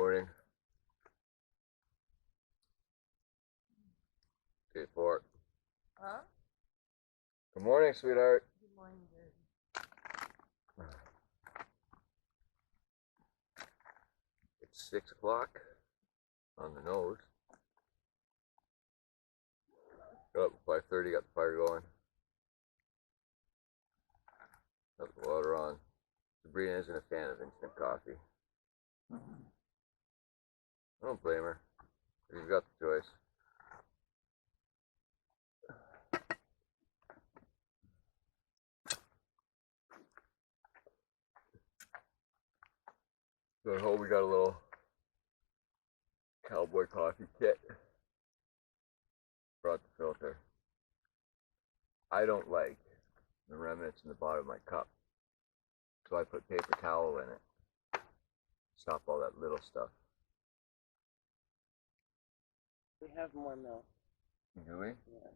Morning. Day 4. Huh? Good morning, sweetheart. Good morning, baby. It's 6 o'clock on the nose. Got up at 5:30, got the fire going. Got the water on. Sabrina isn't a fan of instant coffee. I don't blame her. You've got the choice. So at home we got a little cowboy coffee kit. Brought the filter. I don't like the remnants in the bottom of my cup, so I put paper towel in it. Stop all that little stuff. We have more milk. Do we? Yeah.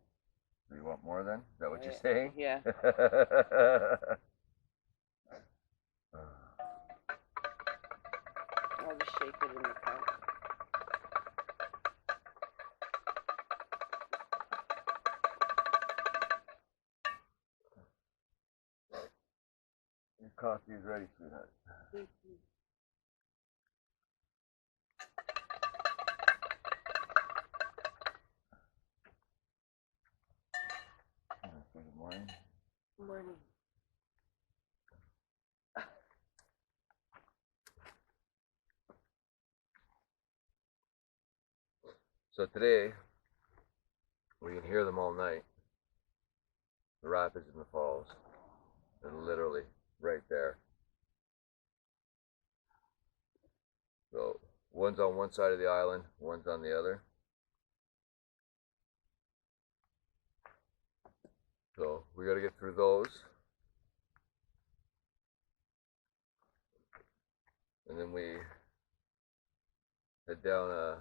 Do you want more then? Is that what you're saying? Yeah. I'll just shake it in the cup. Your coffee is ready, sweetheart. Thank you. Good morning. Good morning. So today, we can hear them all night. The rapids and the falls. They're literally right there. So one's on one side of the island, one's on the other. So we got to get through those. And then we head down a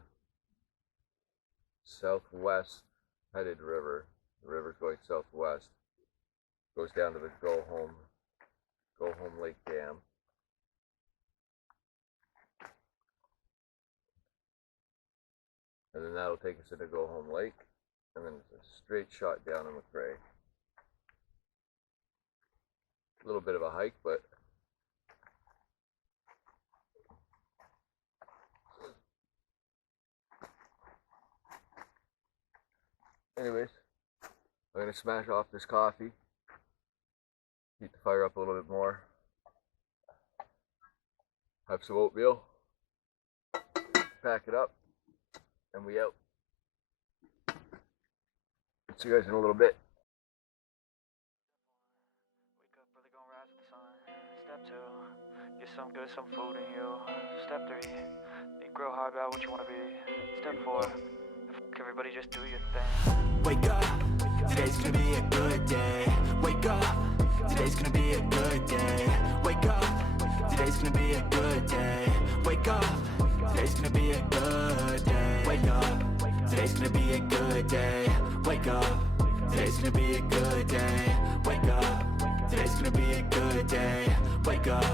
southwest headed river. The river's going southwest. Goes down to the Go Home Lake Dam. And then that'll take us into Go Home Lake. And then it's a straight shot down to McCrae. A little bit of a hike, but anyways, I'm gonna smash off this coffee, heat the fire up a little bit more, have some oatmeal, pack it up, and we out. See you guys in a little bit. Wake up early, gonna rise with the sun. Step 2, get some good, some food in you. Step 3, think real hard about what you wanna be. Step 4, everybody just do your thing. Wake up, today's gonna be a good day. Wake up, today's gonna be a good day. Wake up, today's gonna be a good day. Wake up, today's gonna be a good day. Wake up, today's gonna be a good day. Wake up, today's gonna be a good day. Wake up, today's gonna be a good day. Wake up,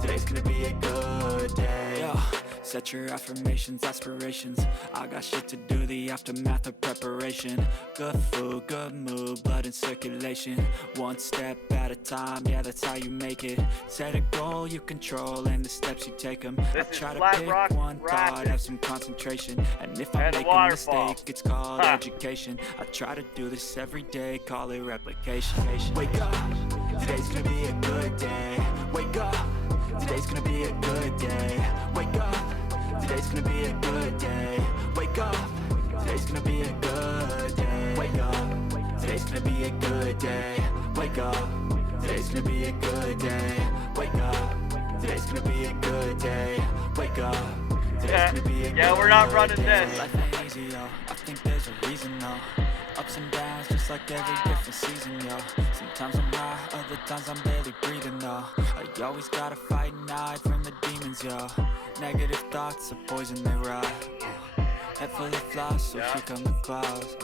today's gonna be a good day. Yo. Set your affirmations, aspirations. I got shit to do, the aftermath of preparation. Good food, good mood, blood in circulation. One step at a time, yeah, that's how you make it. Set a goal you control and the steps you take them. I try to pick one thought, have some concentration. And if I make a mistake, it's called education. I try to do this every day, call it replication. Wake up, today's gonna be a good day. Wake up, today's gonna be a good day. Wake up, today's gonna be a good day. Wake up, today's gonna be a good day. Wake up, today's gonna be a good day. Wake up, today's gonna be a good day. Wake up, today's gonna be a good day. Wake up, today's gonna be a good day. Yeah, we're not running this. Life ain't easy, yo. I think there's a reason, though. Ups and downs, just like every different season, yo. Sometimes I'm high, other times I'm barely breathing, though. I always gotta fight and hide from the demons, yo. Negative thoughts are poison, they rot. Head full of flies, so here come the clouds.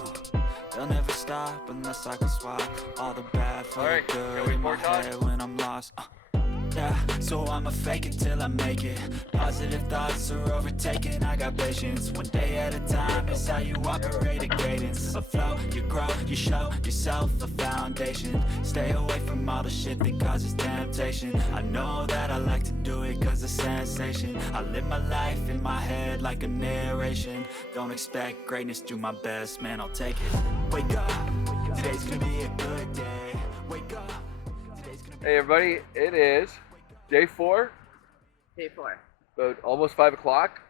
They'll never stop unless I can swap all the bad for the good in my head when I'm lost. Yeah, so I'ma fake it till I make it. Positive thoughts are overtaken, I got patience. One day at a time is how you operate a cadence. A flow, you grow, you show yourself a foundation. Stay away from all the shit that causes temptation. I know that I like to do it cause it's sensation. I live my life in my head like a narration. Don't expect greatness, do my best, man, I'll take it. Wake up, today's gonna be a good day. Wake up, today's gonna be Hey everybody, it is day 4, Day 4. about almost 5 o'clock.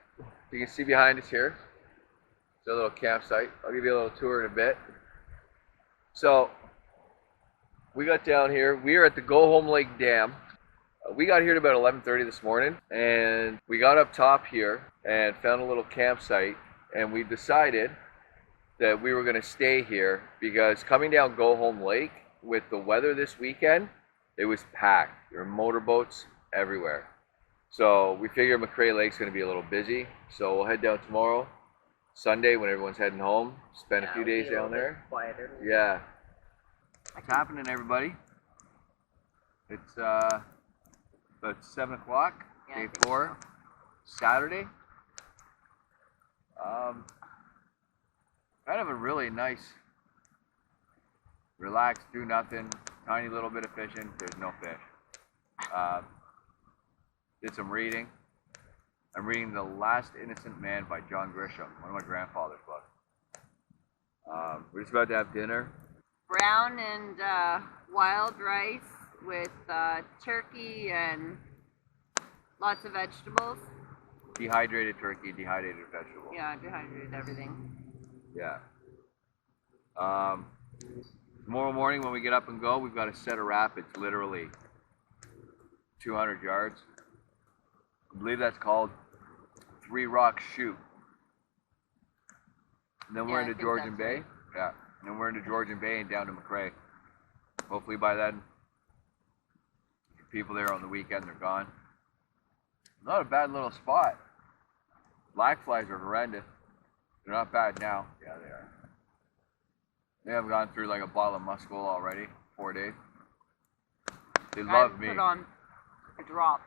You can see behind us here. It's a little campsite. I'll give you a little tour in a bit. So, we got down here. We are at the Go Home Lake Dam. We got here at about 11:30 this morning, and we got up top here and found a little campsite, and we decided that we were going to stay here because coming down Go Home Lake with the weather this weekend, it was packed. There were motorboats everywhere. So we figure McCrae Lake's going to be a little busy. So we'll head down tomorrow, Sunday, when everyone's heading home. Spend a few days down there. Quieter. Yeah. What's happening, everybody? It's about 7 o'clock, Yeah, I day think 4, Saturday. Kind of a really nice, relaxed, do nothing, tiny little bit of fishing. There's no fish. Did some reading. I'm reading The Last Innocent Man by John Grisham, one of my grandfather's books. We're just about to have dinner. Brown and wild rice with turkey and lots of vegetables. Dehydrated turkey, dehydrated vegetable. Yeah, dehydrated everything. Yeah. Tomorrow morning when we get up and go, we've got a set of rapids, literally 200 yards. I believe that's called Three Rock Chute. And then we're Yeah, I into think Georgian that's Bay. right. Yeah. And then we're into Georgian Bay and down to McCrae. Hopefully by then, people there on the weekend are gone. Not a bad little spot. Black flies are horrendous. They're not bad now. Yeah, they are. They have gone through like a Bala mussel already, 4 days. They love me. I put on a drop.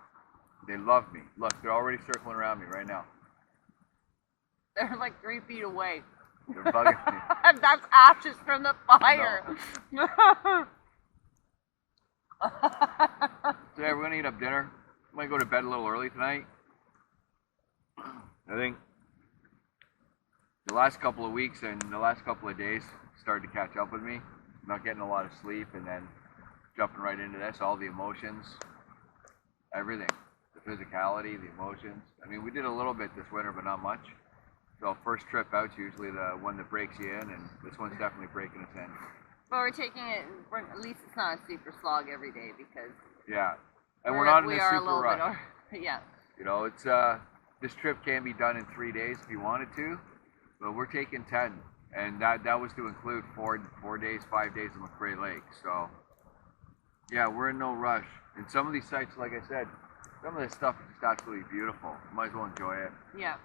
They love me. Look, they're already circling around me right now. They're like 3 feet away. They're bugging me. That's ashes from the fire. So yeah, we're gonna eat up dinner. Might go to bed a little early tonight. I think the last couple of weeks and the last couple of days started to catch up with me. Not getting a lot of sleep and then jumping right into this, all the emotions, everything. The physicality, the emotions. I mean, we did a little bit this winter, but not much. So first trip out's usually the one that breaks you in, and this one's definitely breaking us in. But we're taking it, at least it's not a super slog every day because Yeah. And we're not in we a are a super little rush. bit, yeah. You know, it's this trip can be done in 3 days if you wanted to, but we're taking 10, and that was to include 4 days, 5 days of McCrae Lake. So yeah, we're in no rush. And some of these sites, like I said, some of this stuff is just absolutely beautiful. Might as well enjoy it. Yeah.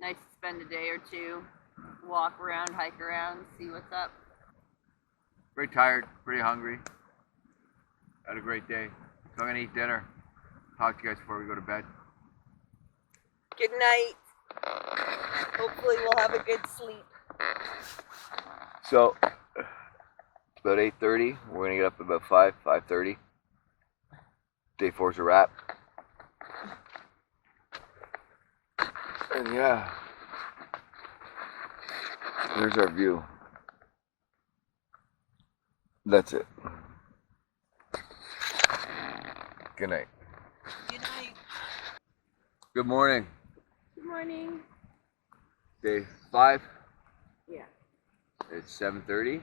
Nice to spend a day or two, walk around, hike around, see what's up. Pretty tired, pretty hungry. Had a great day. So I'm gonna eat dinner. Talk to you guys before we go to bed. Good night. Hopefully we'll have a good sleep. So it's about 8:30. We're gonna get up at about 5:30. Day 4's a wrap. And yeah, there's our view. That's it. Good night. Good night. Good morning. Good morning. Day 5. Yeah. It's 7:30.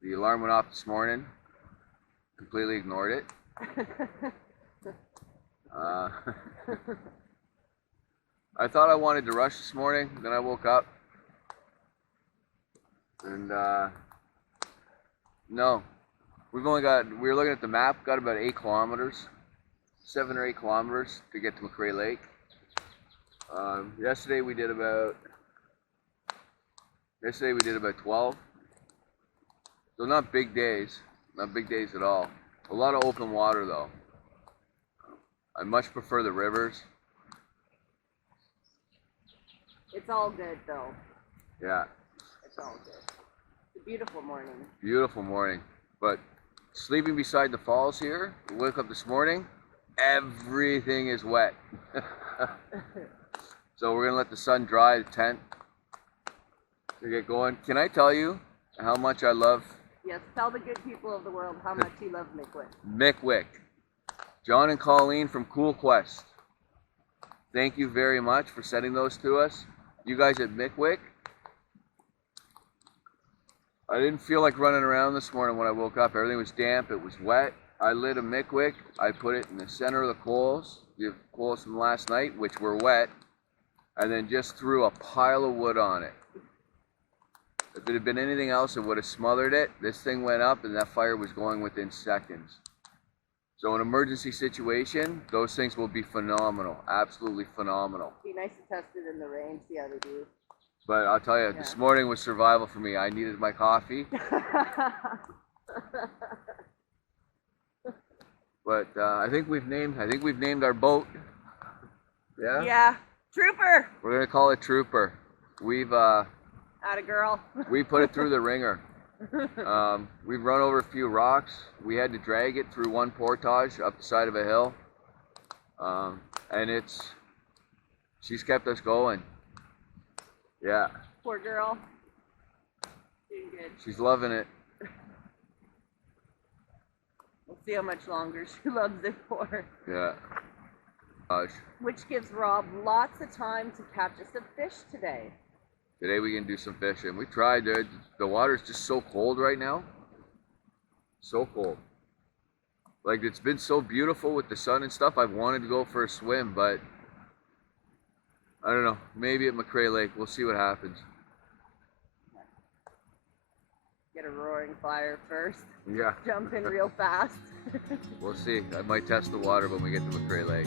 The alarm went off this morning. Completely ignored it. I thought I wanted to rush this morning. Then I woke up. And no. We were looking at the map, got about 8 kilometers. 7 or 8 kilometers to get to McCrae Lake. Yesterday we did about 12. So not big days at all. A lot of open water though. I much prefer the rivers. It's all good though. Yeah, It's all good. It's a beautiful morning. beautiful morning. But sleeping beside the falls here, we woke up this morning, everything is wet. So we're gonna let the sun dry the tent to get going. Can I tell you how much I love Yes, tell the good people of the world how much you love McWick. McWick? John and Colleen from Cool Quest. Thank you very much for sending those to us. You guys at McWick. I didn't feel like running around this morning when I woke up. Everything was damp, it was wet. I lit a McWick. I put it in the center of the coals, the coals from last night, which were wet, and then just threw a pile of wood on it. If it had been anything else, it would have smothered it. This thing went up and that fire was going within seconds. So in an emergency situation, those things will be phenomenal, absolutely phenomenal. Be nice to test it in the rain, see how they do. But I'll tell you, this morning was survival for me. I needed my coffee. But I think we've named our boat. Yeah? Yeah. Trooper! We're gonna call it Trooper. We've Atta girl. we put it through the ringer. We've run over a few rocks. We had to drag it through one portage up the side of a hill. And she's kept us going. Yeah. Poor girl. Doing good. She's loving it. We'll see how much longer she loves it for. Yeah. Which gives Rob lots of time to catch us a fish today. Today we can do some fishing. We tried, dude. The water's just so cold right now. So cold. Like, it's been so beautiful with the sun and stuff. I've wanted to go for a swim, but I don't know. Maybe at McCrae Lake. We'll see what happens. Get a roaring fire first. Yeah. Jump in real fast. We'll see. I might test the water when we get to McCrae Lake.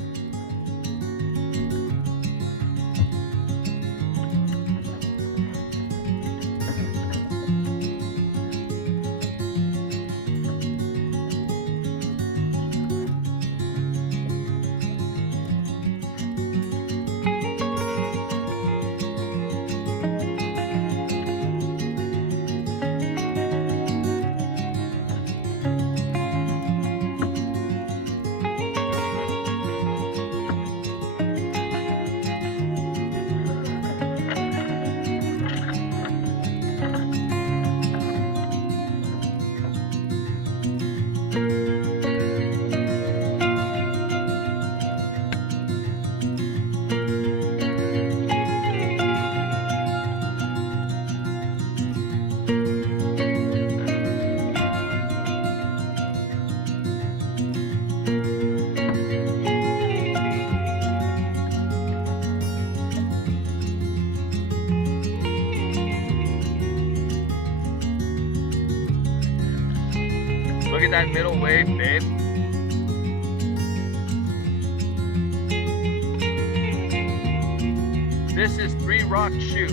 Look at that middle wave, babe. This is Three Rock Chute.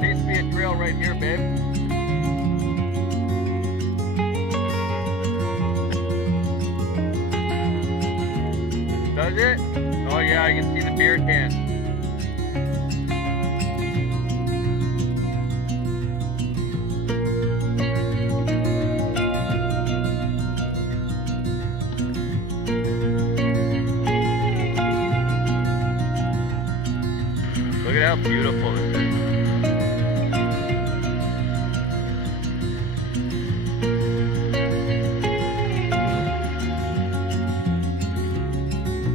Seems to be a trail right here, babe. Does it? Oh yeah, I can see the beer can. Look at how beautiful this is.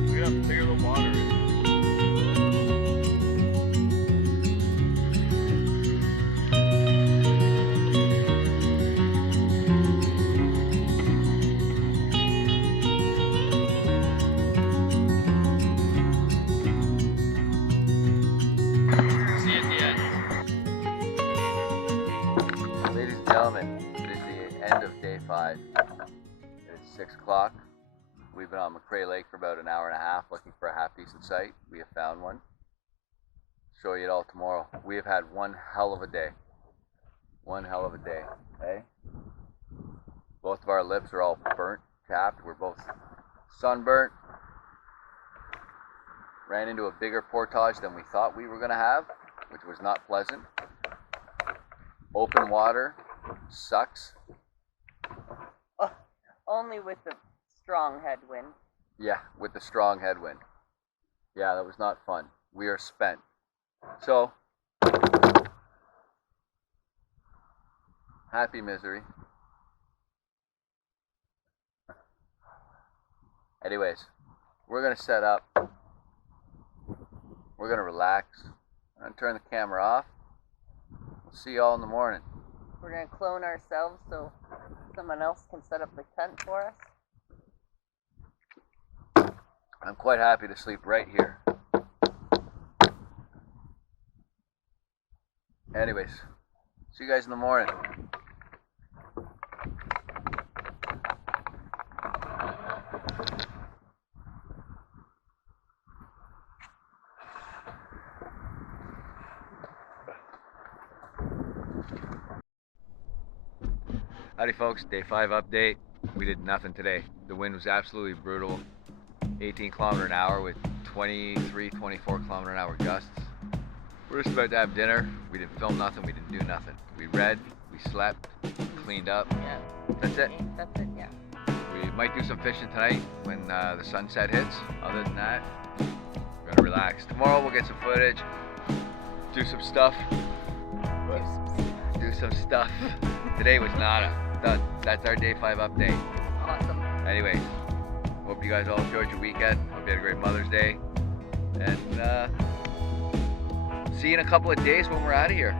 Look at how clear the water is. See you at the end. Ladies and gentlemen, it is the end of day 5. It's 6 o'clock. We've been on McCrae Lake for about an hour and a half looking for a half decent site. We have found one. Show you it all tomorrow. We have had one hell of a day. One hell of a day. Okay? Both of our lips are all burnt, capped. We're both sunburnt. Ran into a bigger portage than we thought we were going to have, which was not pleasant. Open water sucks. Oh, only with the strong headwind. Yeah, with the strong headwind. Yeah, that was not fun. We are spent. So, happy misery. Anyways, we're going to set up. We're going to relax. I'm going to turn the camera off. We'll see you all in the morning. We're going to clone ourselves so someone else can set up the tent for us. I'm quite happy to sleep right here. Anyways, see you guys in the morning. Howdy folks, day 5 update. We did nothing today. The wind was absolutely brutal. 18 km an hour with 23, 24 km an hour gusts. We're just about to have dinner. We didn't film nothing, we didn't do nothing. We read, we slept, cleaned up. Yeah. That's it. That's it, yeah. We might do some fishing tonight when the sunset hits. Other than that, we're gonna relax. Tomorrow we'll get some footage, do some stuff. Do some stuff. Today was nada. Done. That's our day 5 update. Awesome. Anyways, hope you guys all enjoyed your weekend. Hope you had a great Mother's Day. And see you in a couple of days when we're out of here.